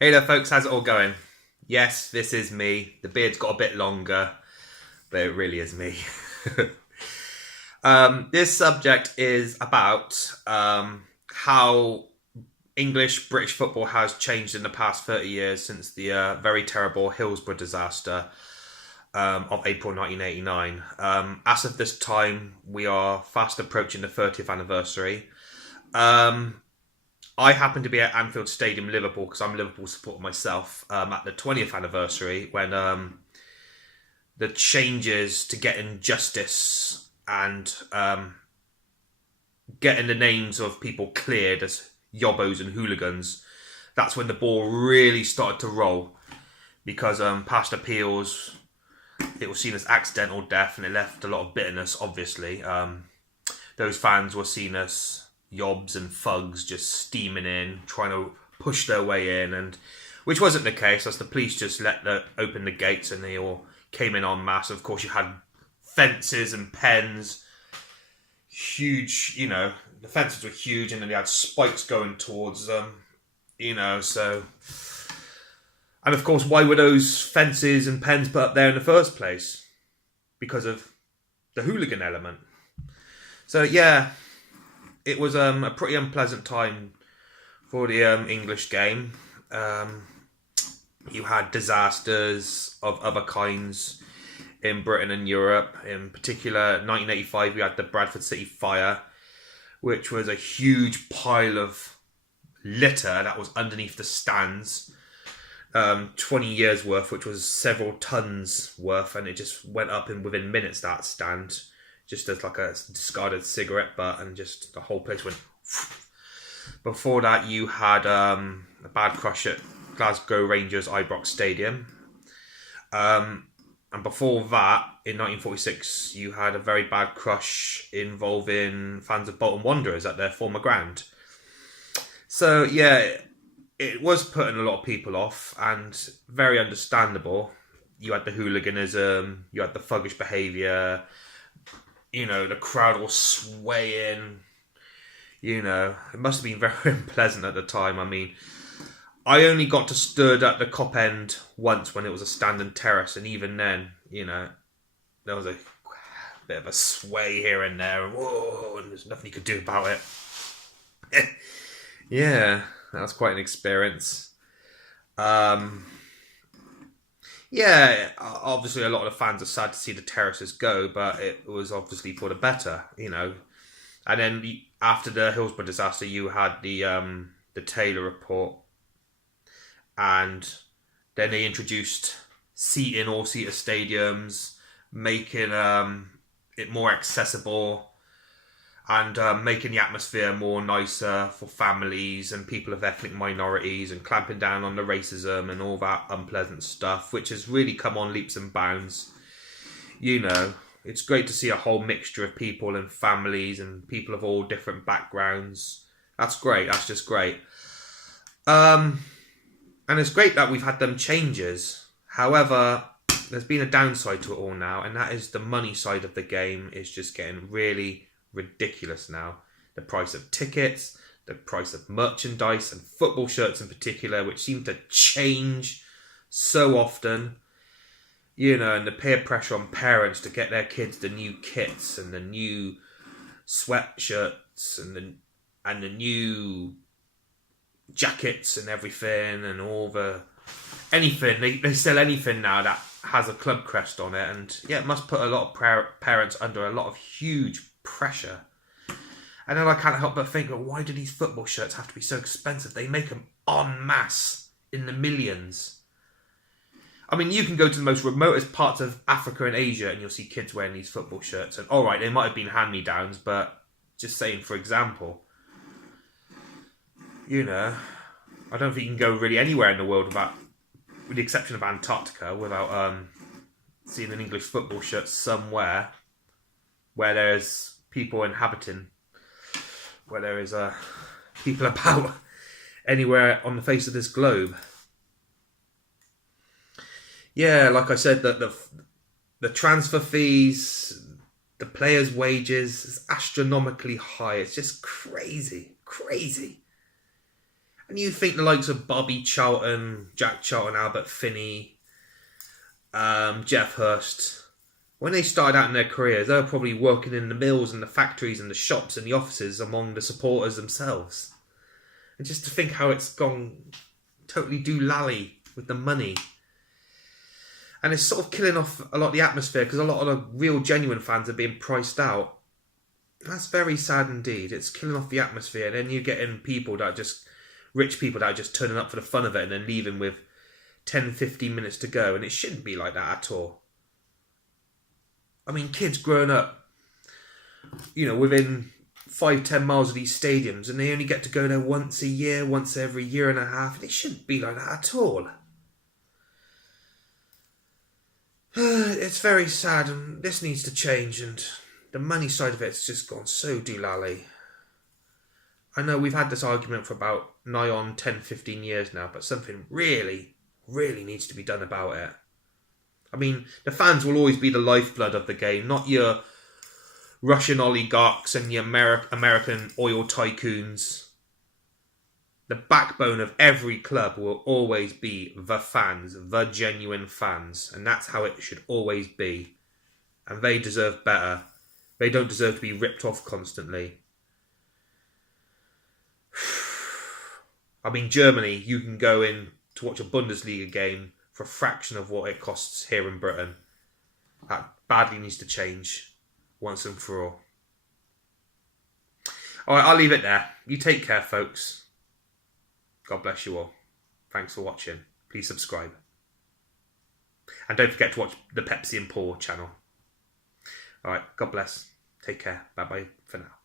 Hey there, folks. How's it all going? Yes, this is me. The beard's got a bit longer, but it really is me. This subject is about how British football has changed in the past 30 years since the very terrible Hillsborough disaster of April 1989. As of this time, we are fast approaching the 30th anniversary. Um, I happened to be at Anfield Stadium, Liverpool, because I'm a Liverpool supporter myself, at the 20th anniversary when the changes to getting justice and getting the names of people cleared as yobbos and hooligans, that's when the ball really started to roll because past appeals, it was seen as accidental death and it left a lot of bitterness, obviously. Those fans were seen as yobs and thugs just steaming in, trying to push their way in, and which wasn't the case, as the police just open the gates and they all came in en masse. Of course, you had fences and pens, huge, the fences were huge, and then they had spikes going towards them, so. And of course, why were those fences and pens put up there in the first place? Because of the hooligan element. So yeah, it was a pretty unpleasant time for the English game. You had disasters of other kinds in Britain and Europe. In particular, 1985, we had the Bradford City fire, which was a huge pile of litter that was underneath the stands. 20 years worth, which was several tons worth, and it just went up in within minutes, that stand, just as like a discarded cigarette butt, and just the whole place went. Before that, you had a bad crush at Glasgow Rangers Ibrox Stadium. And before that, in 1946, you had a very bad crush involving fans of Bolton Wanderers at their former ground. So, yeah, it was putting a lot of people off, and very understandable. You had the hooliganism, you had the thuggish behaviour, the crowd was swaying, it must have been very unpleasant at the time. I mean, I only got to stood at the Cop End once when it was a standing terrace, and even then, there was a bit of a sway here and there, and whoa, and there's nothing you could do about it. Yeah, that was quite an experience. Yeah, obviously a lot of the fans are sad to see the terraces go, but it was obviously for the better, And then after the Hillsborough disaster, you had the Taylor report, and then they introduced seating all-seater stadiums, making it more accessible, and making the atmosphere more nicer for families and people of ethnic minorities, and clamping down on the racism and all that unpleasant stuff, which has really come on leaps and bounds. It's great to see a whole mixture of people and families and people of all different backgrounds. That's great. That's just great. And it's great that we've had them changes. However, there's been a downside to it all now, and that is the money side of the game is just getting really ridiculous now. The price of tickets, the price of merchandise, and football shirts in particular, which seem to change so often. And the peer pressure on parents to get their kids the new kits and the new sweatshirts and the new jackets and everything, and all the anything they sell anything now that has a club crest on it, and yeah, it must put a lot of parents under a lot of huge pressure. And then I can't help but think, well, why do these football shirts have to be so expensive? They make them en masse in the millions. I mean, you can go to the most remotest parts of Africa and Asia and you'll see kids wearing these football shirts. And alright, they might have been hand-me-downs, but just saying, for example, I don't think you can go really anywhere in the world with the exception of Antarctica, without seeing an English football shirt somewhere where there's people inhabiting, where there is people about anywhere on the face of this globe. Yeah, like I said, the transfer fees, the players' wages is astronomically high. It's just crazy. And you think the likes of Bobby Charlton, Jack Charlton, Albert Finney, Jeff Hurst, when they started out in their careers, they were probably working in the mills and the factories and the shops and the offices among the supporters themselves. And just to think how it's gone totally doolally with the money. And it's sort of killing off a lot of the atmosphere because a lot of the real genuine fans are being priced out. That's very sad indeed. It's killing off the atmosphere. And then you get in people that are just rich people that are just turning up for the fun of it and then leaving with 10, 15 minutes to go. And it shouldn't be like that at all. I mean, kids growing up, within 5-10 miles of these stadiums, and they only get to go there once a year, once every year and a half. And it shouldn't be like that at all. It's very sad, and this needs to change, and the money side of it's just gone so doolally. I know we've had this argument for about nigh on 10, 15 years now, but something really, really needs to be done about it. I mean, the fans will always be the lifeblood of the game, not your Russian oligarchs and your American oil tycoons. The backbone of every club will always be the fans, the genuine fans. And that's how it should always be. And they deserve better. They don't deserve to be ripped off constantly. I mean, Germany, you can go in to watch a Bundesliga game for a fraction of what it costs here in Britain. That badly needs to change once and for all. Alright, I'll leave it there. You take care, folks. God bless you all. Thanks for watching. Please subscribe. And don't forget to watch the Pepsi and Paul channel. Alright, God bless. Take care. Bye-bye for now.